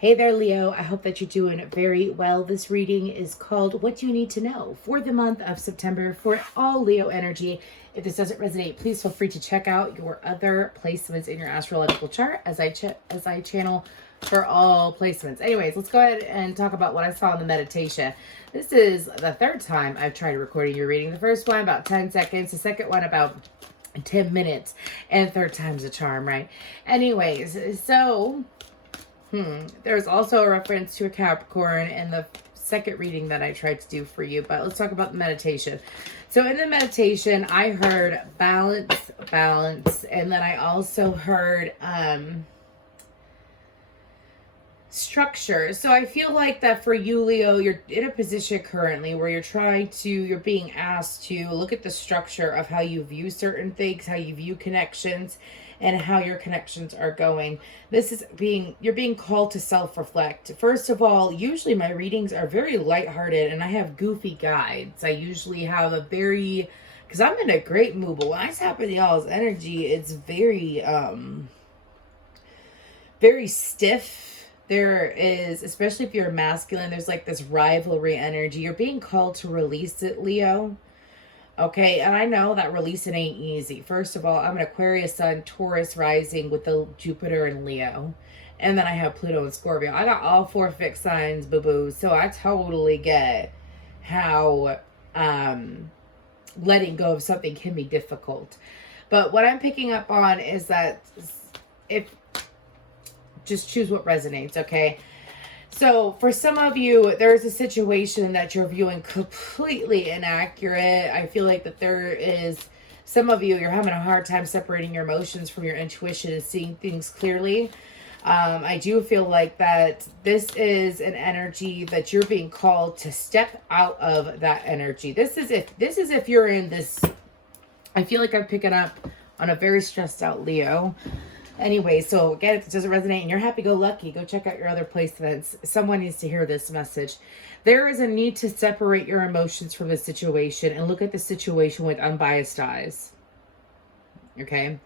Hey there, Leo. I hope that you're doing very well. This reading is called What You Need to Know for the month of September for all Leo energy. If this doesn't resonate, please feel free to check out your other placements in your astrological chart as I channel for all placements. Anyways, let's go ahead and talk about what I saw in the meditation. This is the third time I've tried recording your reading. The first one about 10 seconds, the second one about 10 minutes, and third time's a charm, right? Anyways, so there's also a reference to a Capricorn in the second reading that I tried to do for you, but let's talk about the meditation. So in the meditation, I heard balance, and then I also heard structure. So I feel like that for you, Leo, you're in a position currently where you're being asked to look at the structure of how you view certain things, how you view connections, and how your connections are going. You're being called to self-reflect. First of all, usually my readings are very lighthearted and I have goofy guides. I usually have because I'm in a great mood, but when I tap into y'all's energy, it's very, very stiff. There is, especially if you're masculine, there's like this rivalry energy. You're being called to release it, Leo. Okay, and I know that releasing ain't easy. First of all, I'm an Aquarius Sun, Taurus rising with the Jupiter and Leo. And then I have Pluto and Scorpio. I got all 4 fixed signs, boo-boo. So I totally get how letting go of something can be difficult. But what I'm picking up on is that just choose what resonates, okay? So for some of you, there's a situation that you're viewing completely inaccurate. I feel like that there is some of you're having a hard time separating your emotions from your intuition and seeing things clearly. I do feel like that this is an energy that you're being called to step out of that energy. This is if you're in this, I feel like I'm picking up on a very stressed out Leo. Anyway, so again, if it doesn't resonate and you're happy-go-lucky, go check out your other placements. Someone needs to hear this message. There is a need to separate your emotions from the situation and look at the situation with unbiased eyes. Okay?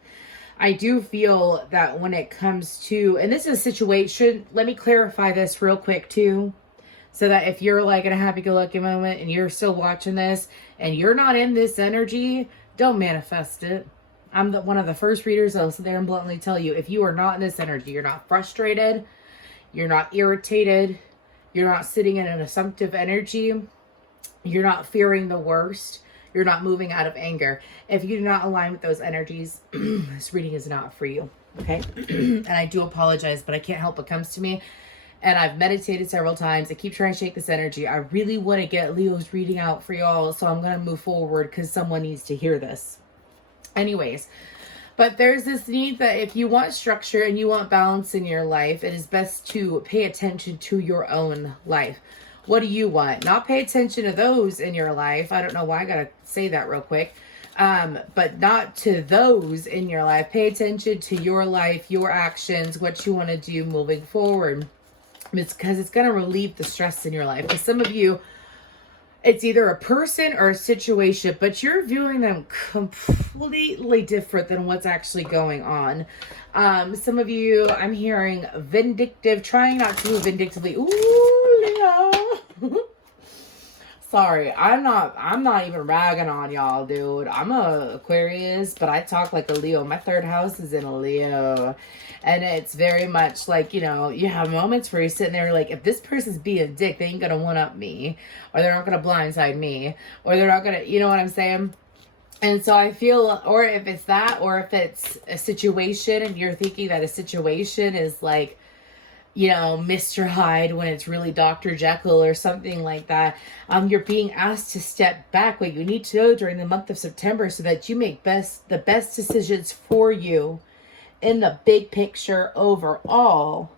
I do feel that when it comes to, and this is a situation, let me clarify this real quick too, so that if you're like in a happy-go-lucky moment and you're still watching this and you're not in this energy, don't manifest it. I'm one of the first readers that'll sit there and bluntly tell you, if you are not in this energy, you're not frustrated, you're not irritated, you're not sitting in an assumptive energy, you're not fearing the worst, you're not moving out of anger. If you do not align with those energies, this reading is not for you, okay? And I do apologize, but I can't help what comes to me. And I've meditated several times. I keep trying to shake this energy. I really want to get Leo's reading out for y'all, so I'm going to move forward because someone needs to hear this. Anyways, but there's this need that if you want structure and you want balance in your life, it is best to pay attention to your own life. What do you want? Not pay attention to those in your life. I don't know why I gotta say that real quick. But not to those in your life. Pay attention to your life, your actions, what you want to do moving forward. It's because it's going to relieve the stress in your life. For some of you, it's either a person or a situation, but you're viewing them completely different than what's actually going on. Some of you, I'm hearing vindictive, trying not to move vindictively. Ooh, Leo. Sorry, I'm not even ragging on y'all, dude. I'm a Aquarius, but I talk like a Leo. My third house is in a Leo. And it's very much like, you know, you have moments where you're sitting there like, if this person's being a dick, they ain't gonna one-up me. Or they're not gonna blindside me. Or they're not gonna, you know what I'm saying? And so I feel, or if it's that, or if it's a situation and you're thinking that a situation is like, you know, Mr. Hyde when it's really Dr. Jekyll or something like that, you're being asked to step back. What you need to know during the month of September so that you make the best decisions for you in the big picture overall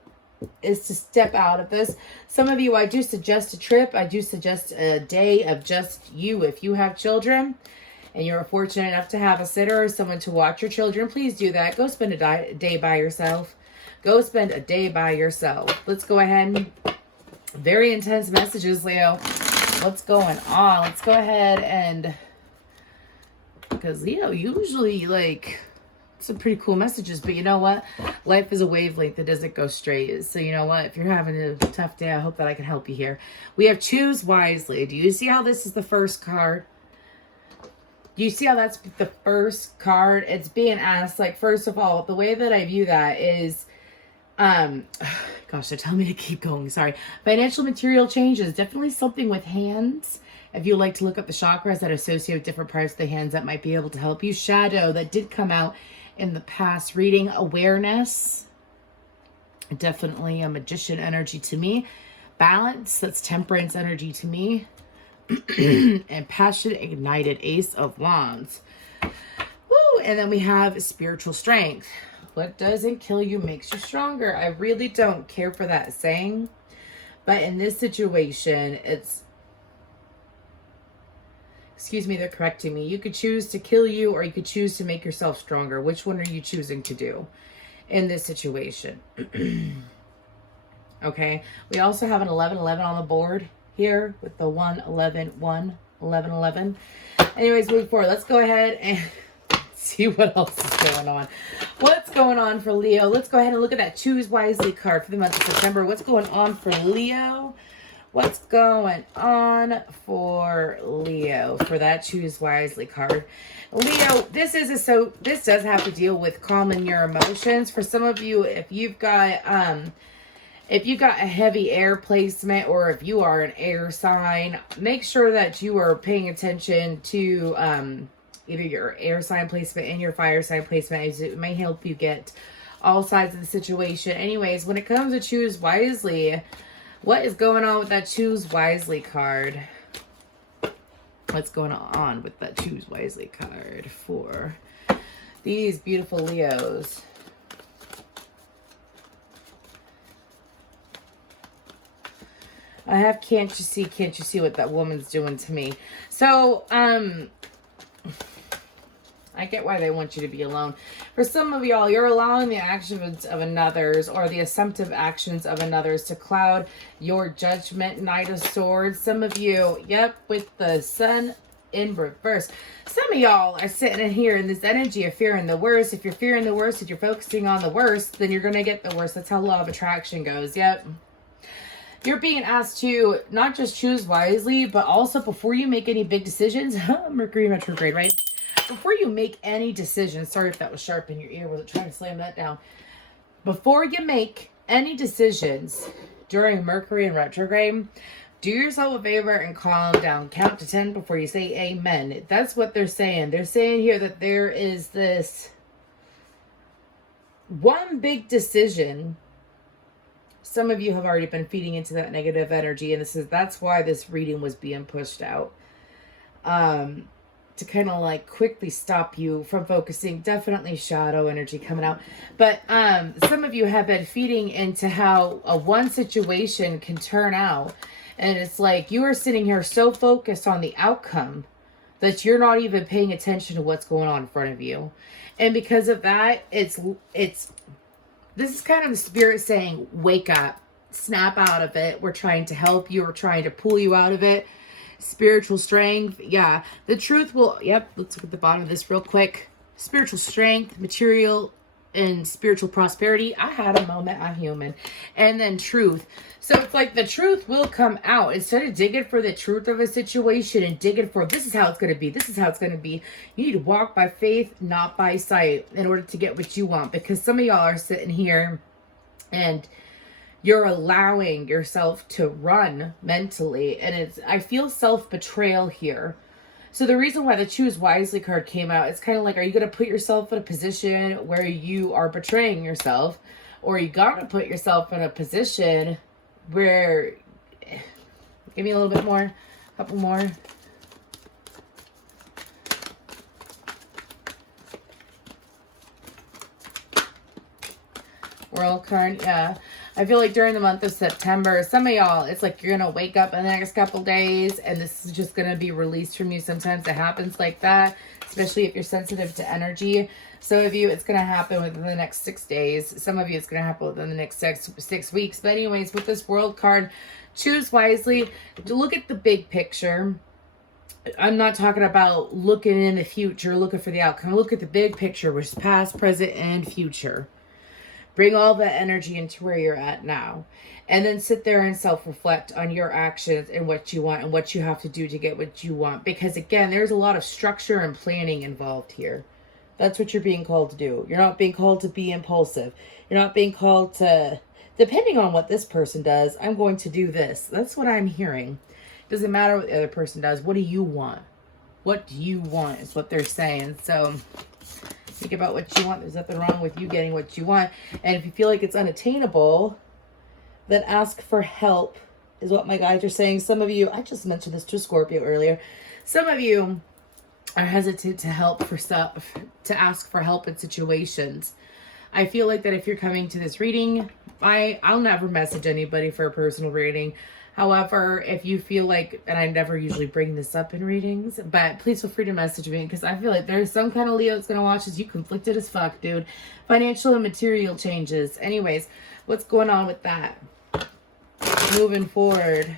is to step out of this. Some of you, I do suggest a trip. I do suggest a day of just you. If you have children and you're fortunate enough to have a sitter or someone to watch your children, please do that. Go spend a day by yourself. Go spend a day by yourself. Let's go ahead. Very intense messages, Leo. What's going on? Let's go ahead and, because Leo usually like some pretty cool messages, but you know what? Life is a wavelength that doesn't go straight. So you know what? If you're having a tough day, I hope that I can help you here. We have choose wisely. Do you see how this is the first card? Do you see how that's the first card? It's being asked, like, first of all, the way that I view that is, gosh, they're telling me to keep going. Sorry. Financial material changes. Definitely something with hands. If you like to look up the chakras that associate with different parts of the hands, that might be able to help you. Shadow, that did come out in the past reading. Awareness. Definitely a magician energy to me. Balance, that's temperance energy to me. And passion ignited, Ace of Wands. Woo! And then we have spiritual strength. What doesn't kill you makes you stronger. I really don't care for that saying, but in this situation, it's, excuse me, they're correcting me. You could choose to kill you, or you could choose to make yourself stronger. Which one are you choosing to do in this situation? Okay. We also have an 11-11 on the board here with the 1-11-1, 11-11. Anyways, moving forward, let's go ahead and see what else is going on. What's going on for Leo? Let's go ahead and look at that choose wisely card for the month of September. What's going on for Leo? What's going on for Leo for that choose wisely card? Leo, this does have to deal with calming your emotions. For some of you, if you've got a heavy air placement, or if you are an air sign, make sure that you are paying attention to either your air sign placement and your fire sign placement, as it may help you get all sides of the situation. Anyways, when it comes to choose wisely, what is going on with that choose wisely card? What's going on with that choose wisely card for these beautiful Leos? I have can't you see what that woman's doing to me? So, I get why they want you to be alone. For some of y'all, you're allowing the actions of another's, or the assumptive actions of another's, to cloud your judgment. Knight of Swords. Some of you, yep, with the Sun in reverse. Some of y'all are sitting in here in this energy of fearing the worst. If you're fearing the worst, if you're focusing on the worst, then you're going to get the worst. That's how law of attraction goes. Yep. You're being asked to not just choose wisely, but also before you make any big decisions, Mercury retrograde, right? Before you make any decisions, sorry if that was sharp in your ear, wasn't trying to slam that down. Before you make any decisions during Mercury in retrograde, do yourself a favor and calm down. Count to 10 before you say amen. That's what they're saying. They're saying here that there is this one big decision. Some of you have already been feeding into that negative energy, and that's why this reading was being pushed out. To kind of like quickly stop you from focusing. Definitely shadow energy coming out. But some of you have been feeding into how one situation can turn out. And it's like you are sitting here so focused on the outcome that you're not even paying attention to what's going on in front of you. And because of that, this is kind of the spirit saying, wake up, snap out of it. We're trying to help you. We're trying to pull you out of it. Spiritual strength. Yeah, the truth will, yep, let's look at the bottom of this real quick. Spiritual strength, material, and spiritual prosperity. I had a moment, I'm human. And then truth. So it's like the truth will come out. Instead of digging for the truth of a situation and digging for, this is how it's going to be, this is how it's going to be, you need to walk by faith, not by sight, in order to get what you want. Because some of y'all are sitting here and you're allowing yourself to run mentally. And I feel self-betrayal here. So the reason why the choose wisely card came out, it's kind of like, are you going to put yourself in a position where you are betraying yourself? Or you got to put yourself in a position where, give me a little bit more, a couple more. World card, yeah. I feel like during the month of September, some of y'all, it's like you're going to wake up in the next couple days and this is just going to be released from you. Sometimes it happens like that, especially if you're sensitive to energy. Some of you, it's going to happen within the next 6 days. Some of you, it's going to happen within the next six weeks. But anyways, with this World card, choose wisely. Look at the big picture. I'm not talking about looking in the future, looking for the outcome. Look at the big picture, which is past, present, and future. Bring all that energy into where you're at now. And then sit there and self-reflect on your actions and what you want and what you have to do to get what you want. Because again, there's a lot of structure and planning involved here. That's what you're being called to do. You're not being called to be impulsive. You're not being called to, depending on what this person does, I'm going to do this. That's what I'm hearing. Doesn't matter what the other person does. What do you want? What do you want is what they're saying. So think about what you want. There's nothing wrong with you getting what you want. And if you feel like it's unattainable, then ask for help is what my guides are saying. Some of you, I just mentioned this to Scorpio earlier. Some of you are hesitant to help for stuff, to ask for help in situations. I feel like that if you're coming to this reading, I'll never message anybody for a personal reading. However, if you feel like, and I never usually bring this up in readings, but please feel free to message me because I feel like there's some kind of Leo that's going to watch this. You conflicted as fuck, dude. Financial and material changes. Anyways, what's going on with that? Moving forward.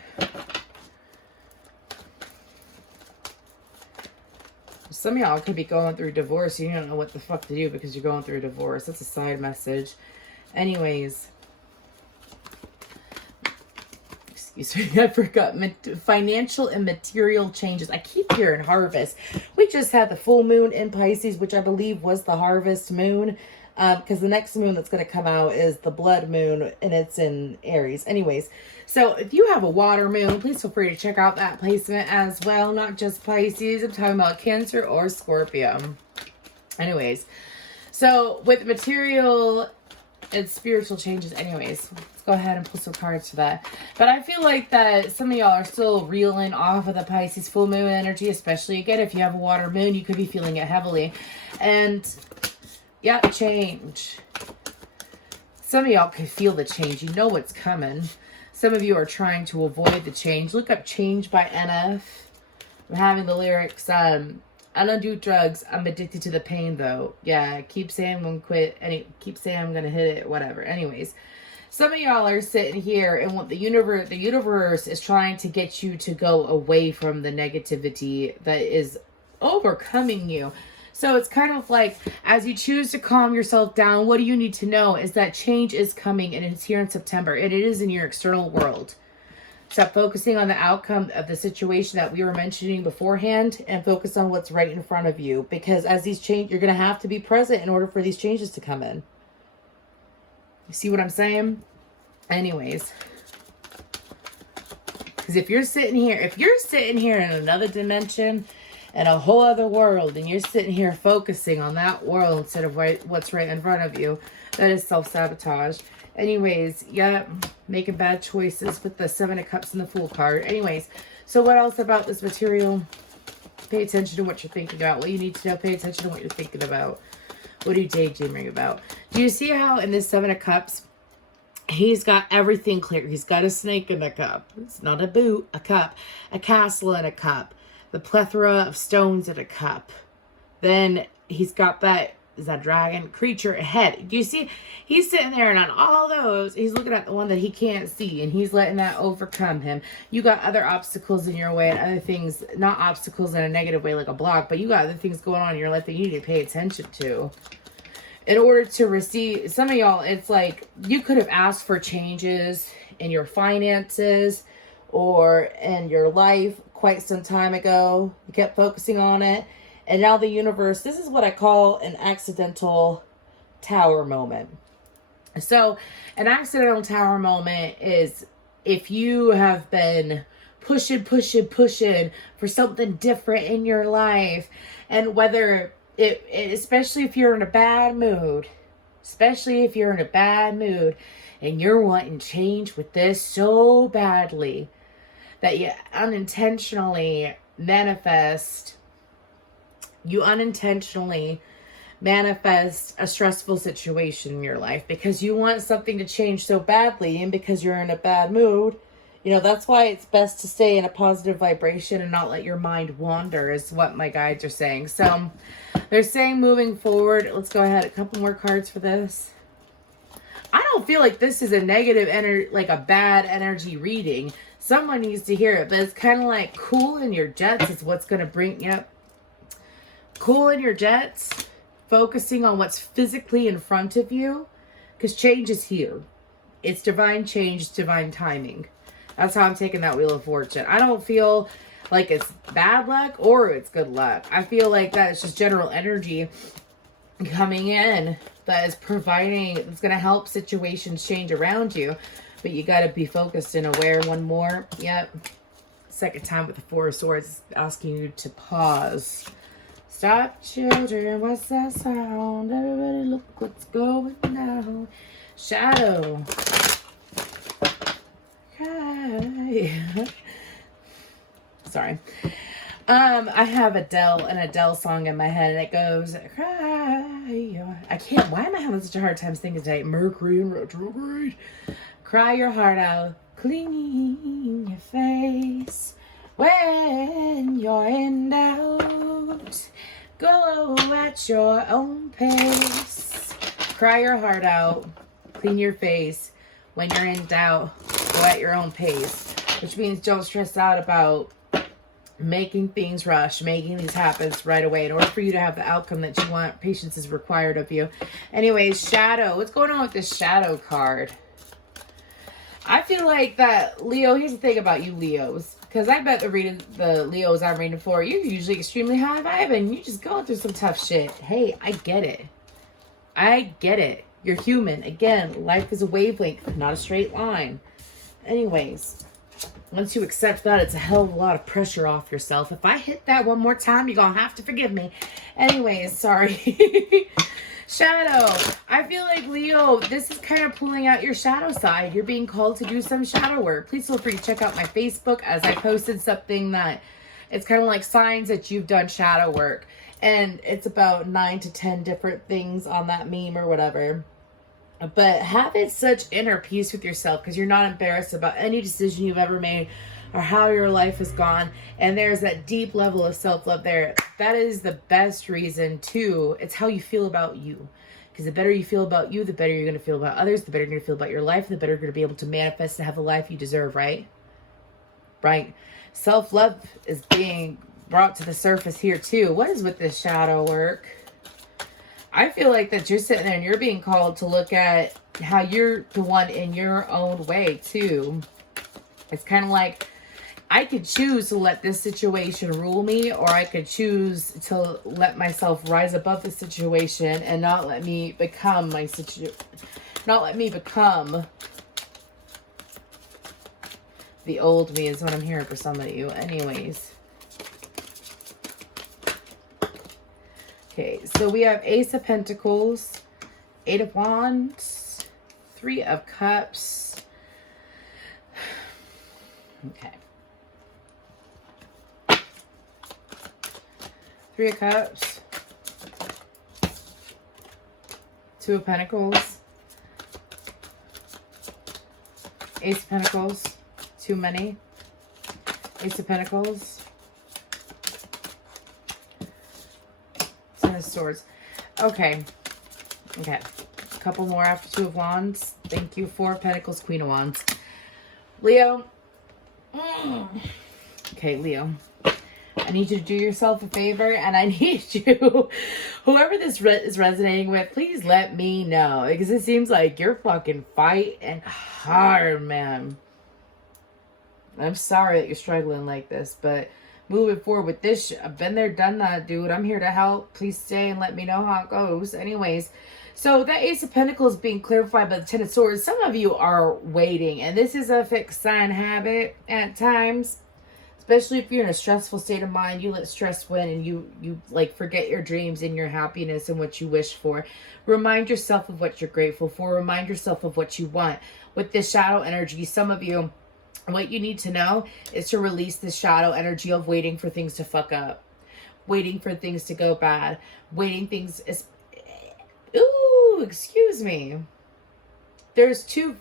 Some of y'all could be going through divorce. You don't know what the fuck to do because you're going through a divorce. That's a side message. Anyways. Excuse me, I forgot. Financial and material changes. I keep hearing harvest. We just had the full moon in Pisces, which I believe was the harvest moon. Because the next moon that's going to come out is the blood moon, and it's in Aries. Anyways, so if you have a water moon, please feel free to check out that placement as well. Not just Pisces. I'm talking about Cancer or Scorpio. Anyways, so with material and spiritual changes, anyways, let's go ahead and pull some cards for that. But I feel like that some of y'all are still reeling off of the Pisces full moon energy, especially again, if you have a water moon, you could be feeling it heavily. And yeah, change. Some of y'all can feel the change. You know what's coming. Some of you are trying to avoid the change. Look up Change by NF. I'm having the lyrics, I don't do drugs. I'm addicted to the pain, though. Yeah, keep saying I'm going to quit. Keep saying I'm going to hit it, whatever. Anyways, some of y'all are sitting here and what the universe is trying to get you to go away from the negativity that is overcoming you. So it's kind of like, as you choose to calm yourself down, what do you need to know is that change is coming and it's here in September. And it is in your external world. Stop focusing on the outcome of the situation that we were mentioning beforehand and focus on what's right in front of you. Because as these change, you're going to have to be present in order for these changes to come in. You see what I'm saying? Anyways. Because if you're sitting here in another dimension, in a whole other world, and you're sitting here focusing on that world instead of what's right in front of you, that is self-sabotage. Anyways, yeah, making bad choices with the Seven of Cups and the Fool card. Anyways, so what else about this material? Pay attention to what you're thinking about. What you need to know, pay attention to what you're thinking about. What are you daydreaming about? Do you see how in this Seven of Cups, he's got everything clear. He's got a snake in a cup. It's not a boot, a cup. A castle in a cup. The plethora of stones in a cup. Then he's got that, is that dragon creature ahead. Do you see? He's sitting there and on all those, he's looking at the one that he can't see and he's letting that overcome him. You got other obstacles in your way and other things, not obstacles in a negative way like a block, but you got other things going on in your life that you need to pay attention to. In order to receive, some of y'all, it's like you could have asked for changes in your finances or in your life quite some time ago. You kept focusing on it. And now the universe, this is what I call an accidental tower moment. So an accidental tower moment is if you have been pushing for something different in your life. And whether especially if you're in a bad mood, and you're wanting change with this so badly that you unintentionally manifest a stressful situation in your life because you want something to change so badly and because you're in a bad mood. You know, that's why it's best to stay in a positive vibration and not let your mind wander is what my guides are saying. So they're saying moving forward, let's go ahead. A couple more cards for this. I don't feel like this is a negative energy, like a bad energy reading. Someone needs to hear it, but it's kind of like cool in your jets is what's going to bring, yep. Cool in your jets, focusing on what's physically in front of you, because change is here. It's divine change, divine timing. That's how I'm taking that Wheel of Fortune. I don't feel like it's bad luck or it's good luck. I feel like that it's just general energy coming in that is providing, it's going to help situations change around you. But you got to be focused and aware. One more. Yep. Second time with the Four of Swords, asking you to pause. Stop, children. What's that sound? Everybody look what's going down. Shadow. Hi. Sorry. I have an Adele song in my head, and it goes, cry. I can't, why am I having such a hard time thinking today? Mercury in retrograde. Cry your heart out, clean your face. When you're in doubt, go at your own pace. Cry your heart out, clean your face. When you're in doubt, go at your own pace. Which means don't stress out about making things rush, making these happen right away. In order for you to have the outcome that you want, patience is required of you. Anyways, Shadow. What's going on with this Shadow card? I feel like that, Leo, here's the thing about you Leos. Because I bet the Leos I'm reading for, you're usually extremely high vibing. You're just going through some tough shit. Hey, I get it. I get it. You're human. Again, life is a wavelength, not a straight line. Anyways, once you accept that, it's a hell of a lot of pressure off yourself. If I hit that one more time, you're going to have to forgive me. Anyways, sorry. Shadow. I feel like, Leo, this is kind of pulling out your shadow side. You're being called to do some shadow work. Please feel free to check out my Facebook as I posted something that it's kind of like signs that you've done shadow work. And it's about 9 to 10 different things on that meme or whatever. But have it such inner peace with yourself because you're not embarrassed about any decision you've ever made or how your life has gone. And there's that deep level of self-love there. That is the best reason too. It's how you feel about you. Because the better you feel about you, the better you're going to feel about others, the better you're going to feel about your life, the better you're going to be able to manifest and have the life you deserve, right? Right. Self-love is being brought to the surface here too. What is with this shadow work? I feel like that you're sitting there and you're being called to look at how you're the one in your own way too. It's kind of like, I could choose to let this situation rule me, or I could choose to let myself rise above the situation and not let me become my situation, not let me become the old me is what I'm hearing for some of you. Anyways. Okay, so we have Ace of Pentacles, Eight of Wands, Three of Cups. Okay. Three of Cups, Two of Pentacles, Ace of Pentacles, too many, Ace of Pentacles, Ten of Swords. Okay. Okay. A couple more after Two of Wands. Thank you. Four of Pentacles, Queen of Wands. Leo. Okay, Leo. I need you to do yourself a favor, and I need you, whoever this is resonating with, please let me know, because it seems like you're fucking fighting hard, man. I'm sorry that you're struggling like this, but moving forward with this, I've been there, done that, dude. I'm here to help. Please stay and let me know how it goes. Anyways, so that Ace of Pentacles being clarified by the Ten of Swords, some of you are waiting, and this is a fixed sign habit at times. Especially if you're in a stressful state of mind, you let stress win and you like forget your dreams and your happiness and what you wish for. Remind yourself of what you're grateful for. Remind yourself of what you want. With this shadow energy, some of you, what you need to know is to release this shadow energy of waiting for things to fuck up. Waiting for things to go bad. Waiting things... Ooh, excuse me. There's two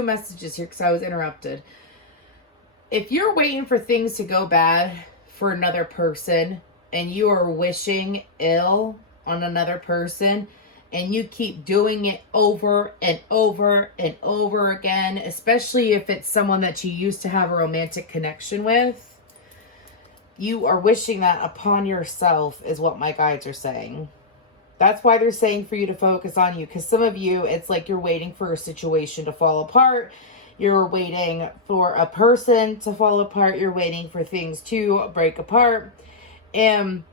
messages here because I was interrupted. If you're waiting for things to go bad for another person and you are wishing ill on another person and you keep doing it over and over and over again, especially if it's someone that you used to have a romantic connection with, you are wishing that upon yourself, is what my guides are saying. That's why they're saying for you to focus on you. Because some of you, it's like you're waiting for a situation to fall apart. You're waiting for a person to fall apart. You're waiting for things to break apart. And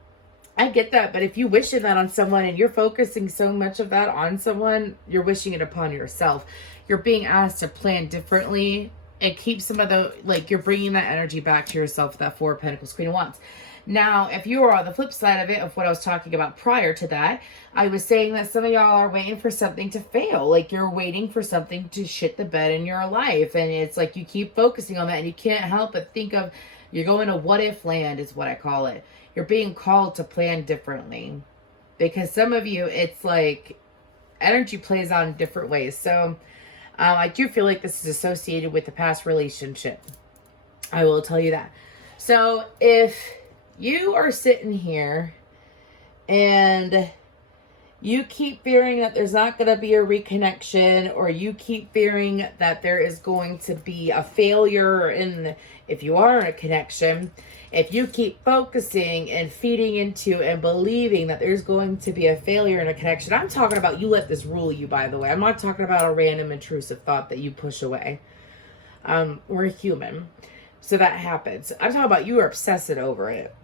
I get that. But if you wish that on someone and you're focusing so much of that on someone, you're wishing it upon yourself. You're being asked to plan differently and keep some of the, like, you're bringing that energy back to yourself, that Four of Pentacles, Queen of Wands. Now, if you are on the flip side of it, of what I was talking about prior to that, I was saying that some of y'all are waiting for something to fail. Like, you're waiting for something to shit the bed in your life. And it's like you keep focusing on that and you can't help but think of, you're going to what if land is what I call it. You're being called to plan differently. Because some of you, it's like energy plays out in different ways. So I do feel like this is associated with the past relationship. I will tell you that. So if you are sitting here and you keep fearing that there's not going to be a reconnection, or you keep fearing that there is going to be a failure if you are in a connection, if you keep focusing and feeding into and believing that there's going to be a failure in a connection, I'm talking about you let this rule you, by the way. I'm not talking about a random intrusive thought that you push away. We're human. So that happens. I'm talking about you are obsessed over it.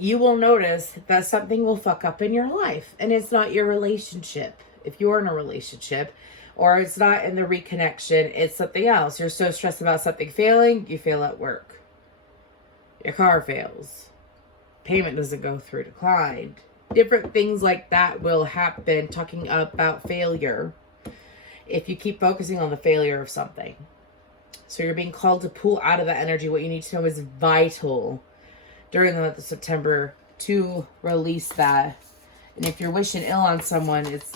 You will notice that something will fuck up in your life, and it's not your relationship. If you're in a relationship, or it's not in the reconnection, it's something else. You're so stressed about something failing, you fail at work. Your car fails. Payment doesn't go through, declined. Different things like that will happen, talking about failure, if you keep focusing on the failure of something. So you're being called to pull out of that energy. What you need to know is vital during the month of September to release that. And if you're wishing ill on someone, it's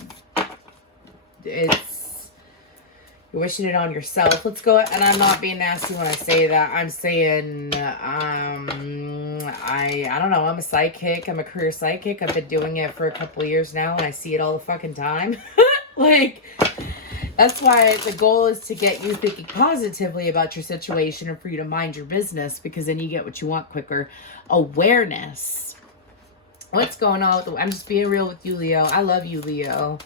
you're wishing it on yourself. Let's go. And I'm not being nasty when I say that. I'm saying I don't know. I'm a psychic. I'm a career psychic. I've been doing it for a couple of years now, and I see it all the fucking time. Like, that's why the goal is to get you thinking positively about your situation and for you to mind your business, because then you get what you want quicker. Awareness. What's going on with I'm just being real with you, Leo. I love you, Leo.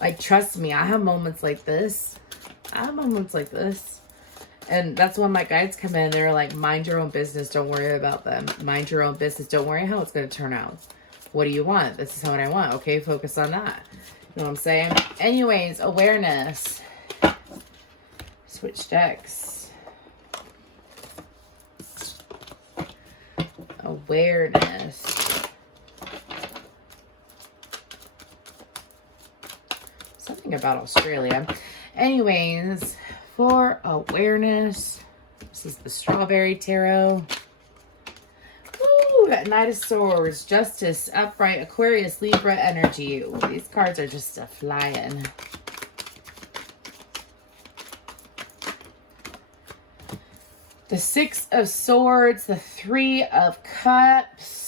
Like, trust me, I have moments like this. And that's when my guides come in. They're like, mind your own business. Don't worry about them. Mind your own business. Don't worry how it's going to turn out. What do you want? This is what I want. Okay, focus on that. You know what I'm saying? Anyways, awareness. Switch decks. Awareness. Something about Australia. Anyways, for awareness, this is the Strawberry Tarot. Ooh, that Knight of Swords, Justice, Upright, Aquarius, Libra energy. Ooh, these cards are just flying. The Six of Swords, the Three of Cups.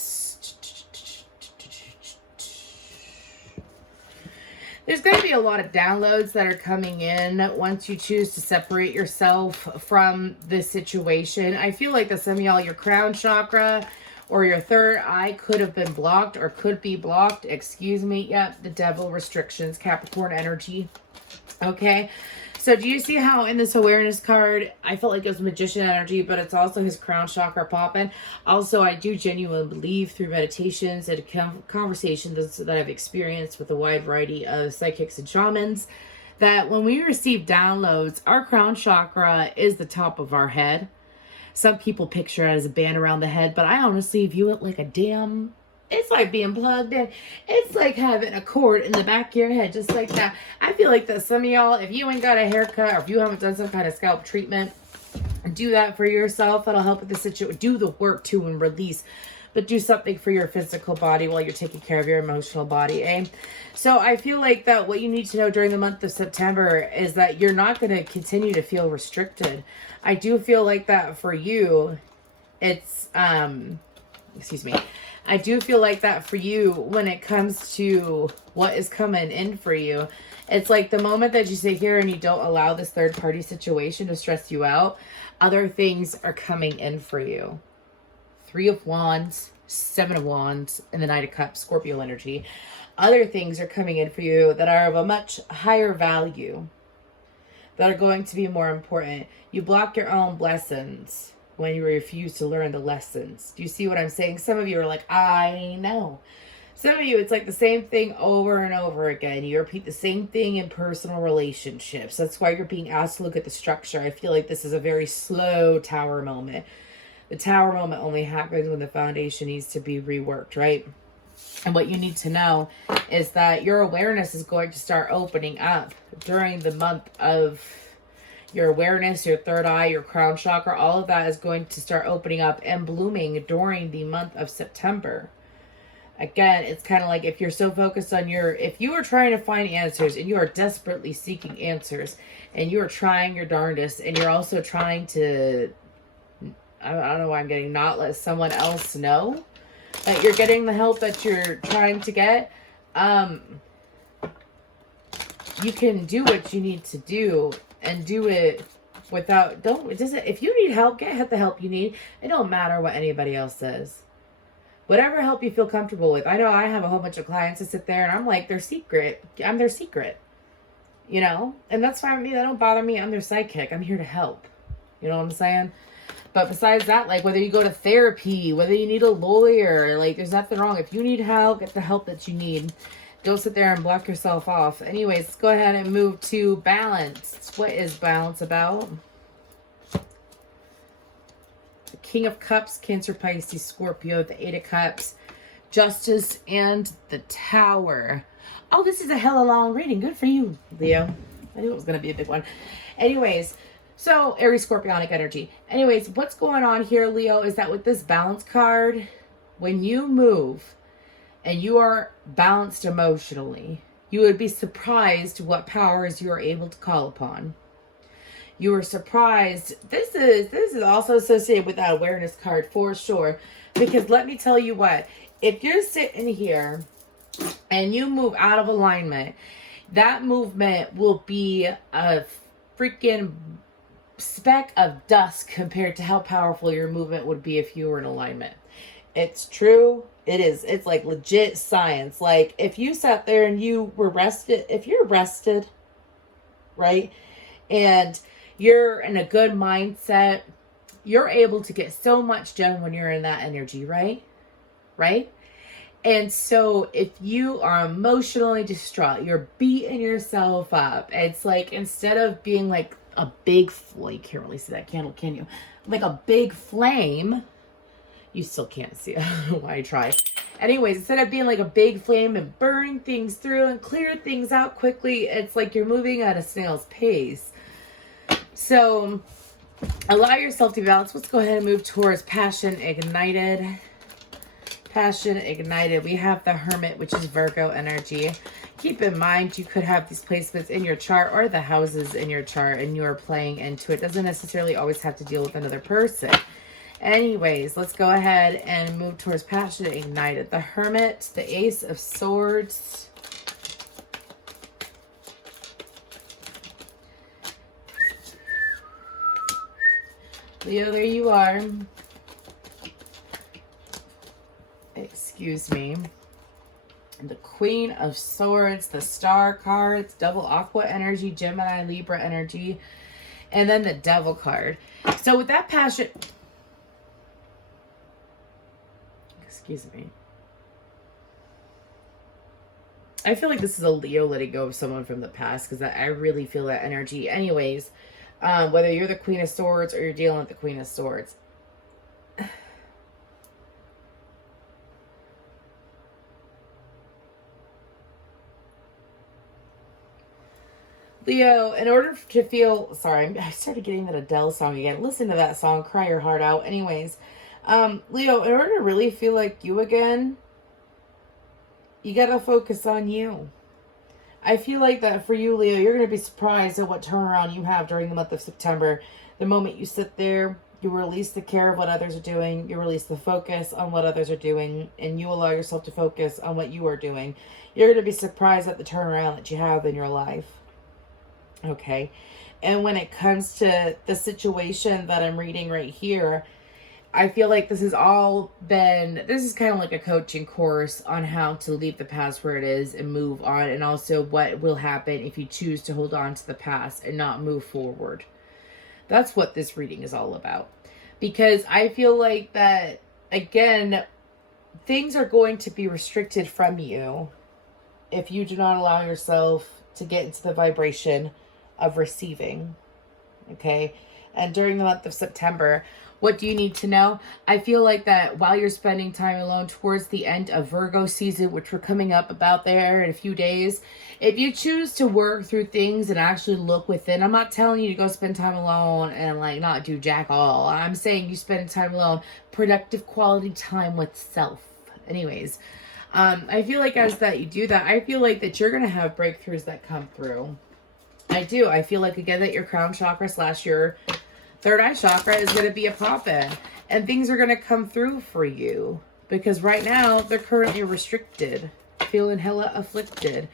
There's going to be a lot of downloads that are coming in once you choose to separate yourself from this situation. I feel like that some of y'all, your crown chakra or your third eye could have been blocked or could be blocked. Excuse me. Yep, the devil, restrictions, Capricorn energy. Okay. So do you see how in this awareness card, I felt like it was magician energy, but it's also his crown chakra popping. Also, I do genuinely believe through meditations and conversations that I've experienced with a wide variety of psychics and shamans, that when we receive downloads, our crown chakra is the top of our head. Some people picture it as a band around the head, but I honestly view it like a damn... It's like being plugged in. It's like having a cord in the back of your head, just like that. I feel like that some of y'all, if you ain't got a haircut or if you haven't done some kind of scalp treatment, do that for yourself. That'll help with the situation. Do the work too and release. But do something for your physical body while you're taking care of your emotional body, eh? So I feel like that what you need to know during the month of September is that you're not going to continue to feel restricted. I do feel like that for you, it's... excuse me, I do feel like that for you when it comes to what is coming in for you. It's like the moment that you sit here and you don't allow this third party situation to stress you out, other things are coming in for you. 3 of Wands, 7 of Wands, and the Knight of Cups, Scorpio energy. Other things are coming in for you that are of a much higher value, that are going to be more important. You block your own blessings when you refuse to learn the lessons. Do you see what I'm saying? Some of you are like, I know. Some of you, it's like the same thing over and over again. You repeat the same thing in personal relationships. That's why you're being asked to look at the structure. I feel like this is a very slow tower moment. The tower moment only happens when the foundation needs to be reworked, right? And what you need to know is that your awareness is going to start opening up during the month of your awareness, your third eye, your crown chakra. All of that is going to start opening up and blooming during the month of September. Again, it's kind of like if you're so focused on if you are trying to find answers and you are desperately seeking answers and you are trying your darndest and you're also trying to, I don't know why I'm getting, not let someone else know that you're getting the help that you're trying to get, you can do what you need to do and do it without, if you need help, get the help you need. It don't matter what anybody else says. Whatever help you feel comfortable with. I know I have a whole bunch of clients that sit there and I'm like their secret. I'm their secret. You know? And that's fine with me. That don't bother me. I'm their sidekick. I'm here to help. You know what I'm saying? But besides that, like whether you go to therapy, whether you need a lawyer, like there's nothing wrong. If you need help, get the help that you need. Don't sit there and block yourself off. Anyways, let's go ahead and move to balance. What is balance about? The King of Cups, Cancer, Pisces, Scorpio, the 8 of Cups, Justice, and the Tower. Oh, this is a hella long reading. Good for you, Leo. I knew it was going to be a big one. Anyways, so Aries, Scorpionic energy. Anyways, what's going on here, Leo, is that with this balance card, when you move and you are balanced emotionally, you would be surprised what powers you are able to call upon. You were surprised. This is also associated with that awareness card for sure. Because let me tell you what, if you're sitting here and you move out of alignment, that movement will be a freaking speck of dust compared to how powerful your movement would be if you were in alignment. It's true. It is. It's like legit science. Like if you sat there and you were rested, if you're rested, right? And you're in a good mindset, you're able to get so much done when you're in that energy, right? Right? And so if you are emotionally distraught, you're beating yourself up. It's like instead of being like a big, well, you can't really see that candle, can you? Like a big flame. You still can't see it. I don't know why I try. Anyways, instead of being like a big flame and burn things through and clear things out quickly, it's like you're moving at a snail's pace. So allow yourself to be balanced. Let's go ahead and move towards passion ignited. Passion ignited. We have the Hermit, which is Virgo energy. Keep in mind, you could have these placements in your chart or the houses in your chart and you're playing into it. Doesn't necessarily always have to deal with another person. Anyways, let's go ahead and move towards passion ignited. The Hermit, the Ace of Swords. Leo, there you are. Excuse me. The Queen of Swords, the Star cards, double Aqua energy, Gemini, Libra energy, and then the Devil card. So with that passion... Excuse me. I feel like this is a Leo letting go of someone from the past because I really feel that energy. Anyways, whether you're the Queen of Swords or you're dealing with the Queen of Swords. Leo, in order to feel... Sorry, I started getting that Adele song again. Listen to that song. Cry your heart out. Anyways, Leo, in order to really feel like you again, you got to focus on you. I feel like that for you, Leo, you're going to be surprised at what turnaround you have during the month of September. The moment you sit there You release the care of what others are doing. You release the focus on what others are doing. And you allow yourself to focus on what you are doing. You're going to be surprised at the turnaround that you have in your life. Okay. And when it comes to the situation that I'm reading right here, I feel like this is kind of like a coaching course on how to leave the past where it is and move on. And also what will happen if you choose to hold on to the past and not move forward. That's what this reading is all about. Because I feel like that, again, things are going to be restricted from you if you do not allow yourself to get into the vibration of receiving. Okay? And during the month of September, what do you need to know? I feel like that while you're spending time alone towards the end of Virgo season, which we're coming up about there in a few days, if you choose to work through things and actually look within, I'm not telling you to go spend time alone and like not do jack all. I'm saying you spend time alone, productive quality time with self. Anyways, I feel like as that you do that, I feel like that you're going to have breakthroughs that come through. I do. I feel like, again, that your crown chakra / your third eye chakra is going to be a pop-in. And things are going to come through for you. Because right now, they're currently restricted. Feeling hella afflicted.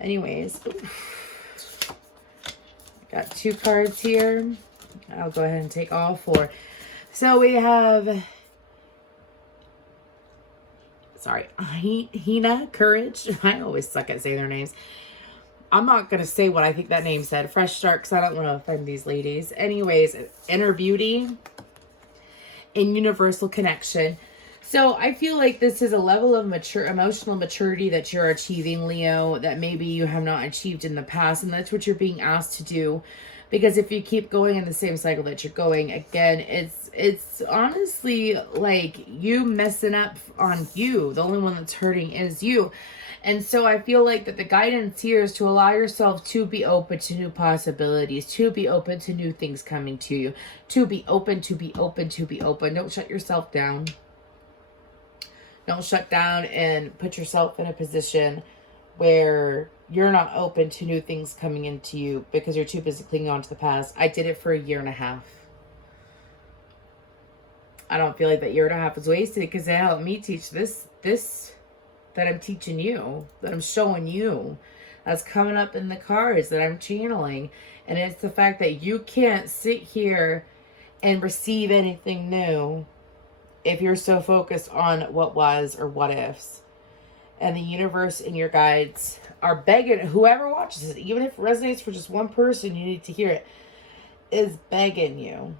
Anyways. Got 2 cards here. I'll go ahead and take all 4. So we have... Sorry. Hina, Courage. I always suck at saying their names. I'm not going to say what I think that name said. Fresh start, because I don't want to offend these ladies. Anyways, inner beauty and universal connection. So I feel like this is a level of emotional maturity that you're achieving, Leo, that maybe you have not achieved in the past. And that's what you're being asked to do. Because if you keep going in the same cycle that you're going, again, it's honestly like you messing up on you. The only one that's hurting is you. And so I feel like that the guidance here is to allow yourself to be open to new possibilities, to be open to new things coming to you, to be open, to be open, to be open. Don't shut yourself down. Don't shut down and put yourself in a position where you're not open to new things coming into you because you're too busy clinging on to the past. I did it for a year and a half. I don't feel like that year and a half was wasted because it helped me teach this that I'm teaching you, that I'm showing you, that's coming up in the cards that I'm channeling. And it's the fact that you can't sit here and receive anything new if you're so focused on what was or what ifs. And the universe and your guides are begging, whoever watches it, even if it resonates for just one person, you need to hear it, is begging you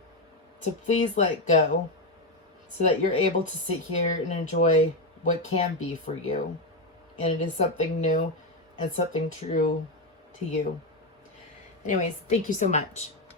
to please let go so that you're able to sit here and enjoy what can be for you. And it is something new and something true to you. Anyways, thank you so much.